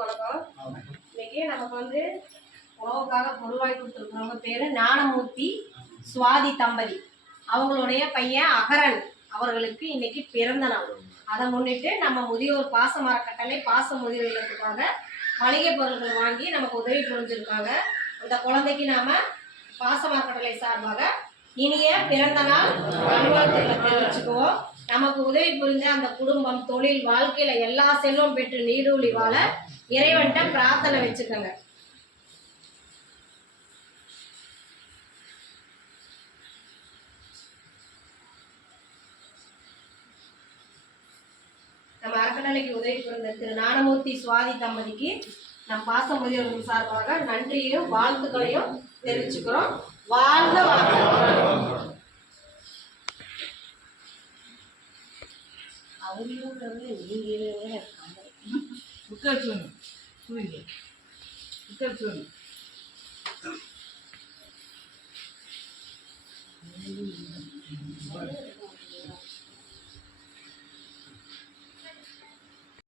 வணக்கம். இன்னைக்கு நமக்கு உணவுக்காக பொருள்வாய் கொடுத்துருக்கிறவங்க பேரு ஞானமூர்த்தி சுவாதி தம்பதி. அவங்களுடைய பையன் அகரன் அவர்களுக்கு இன்னைக்கு பிறந்த நாள். அதை முன்னிட்டு நம்ம முதியோர் பாச மரக்கட்டளை பாச முதியோர் இல்லத்துக்காக மளிகை பொருட்கள் வாங்கி நமக்கு உதவி புரிஞ்சிருக்காங்க. அந்த குழந்தைக்கு நாம பாச மரக்கட்டளை சார்பாக இனிய பிறந்த நாள் நல்வாழ்த்துக்களை தெரிவிச்சுக்குவோம். நமக்கு உதவி புரிஞ்ச அந்த குடும்பம், தொழில், வாழ்க்கையில எல்லா செல்வம் பெற்று நீடூழி வாழ இறைவன்கிட்ட பிரார்த்தனை வச்சுக்கோங்க. நம்ம அறக்கட்டளைக்கு உதவி புரிந்த திரு ஞானமூர்த்தி சுவாதி தம்பதிக்கு நம் பாச முதியோர்கள் சார்பாக நன்றியையும் வாழ்த்துக்களையும் தெரிவிச்சுக்கிறோம். வாழ்க வாழ்க. அவங்களும்